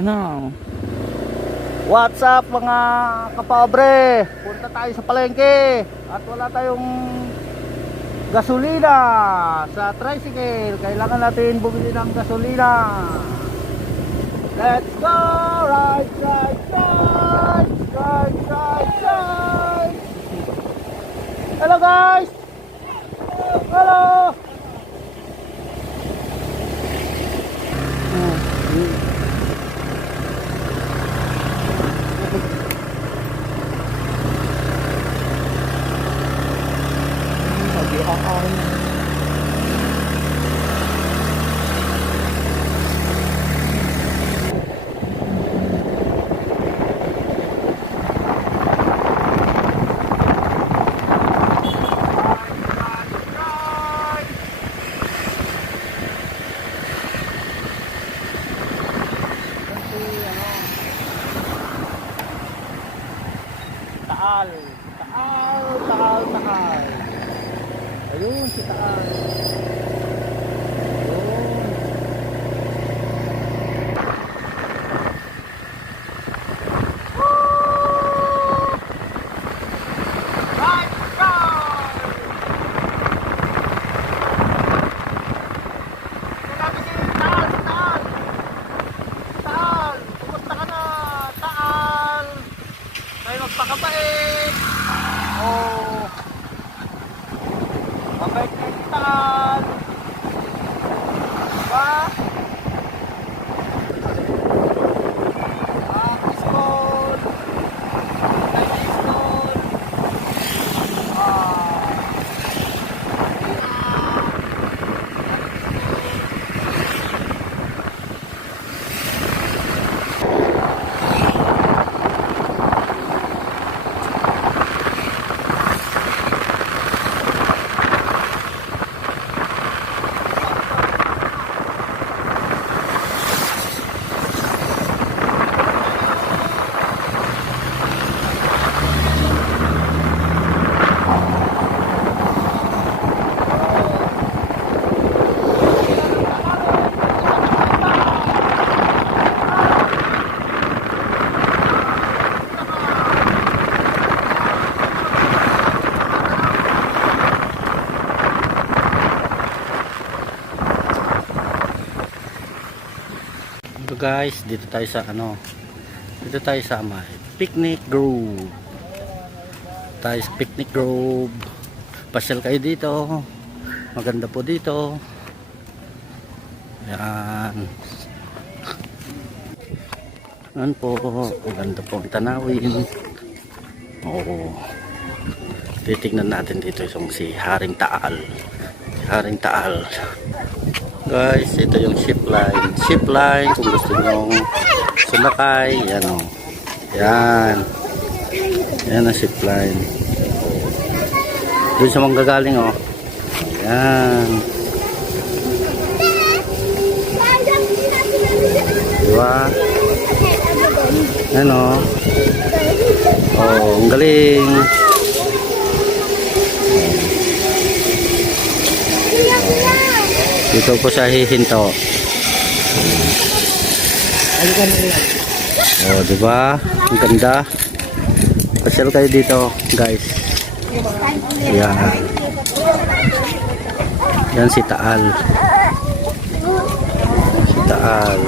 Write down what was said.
Ano? What's up mga kapobre? Punta tayo sa palengke at wala tayong gasolina sa tricycle. Kailangan natin bumili ng gasolina. Let's go! Ride, ride, ride! Ride, ride, ride! Hello guys! Hello! Taal. Taal, Taal, Taal. Ayun si Taal. Ayun. Right, right. Sinabi si Taal, Taal. Taal, kumusta ka na? Taal. Tayo magpakabait. Oh. Mabait na yung Taal. Diba? Iskol. Tayo Iskol. So guys, dito tayo sa dito tayo sa may Picnic Grove. Tayo sa Picnic Grove. Pasyal kayo dito. Maganda po dito. Yan. Yan po. Maganda po ang tanawin. Oo. Titignan natin dito yung si Haring Taal. Haring Taal. Guys, ito yung ship line. Ship line, kung gusto nyo sumakay, yan o. Yan. Yan ang ship line. Doon sa manggagaling o. Yan. Diba? Yan o. Oh, ang galing. Dito po siya hihinto. Oh, di ba? Ang ganda. Pasyal kayo dito, guys. Yan. Yan si Taal. Si Taal.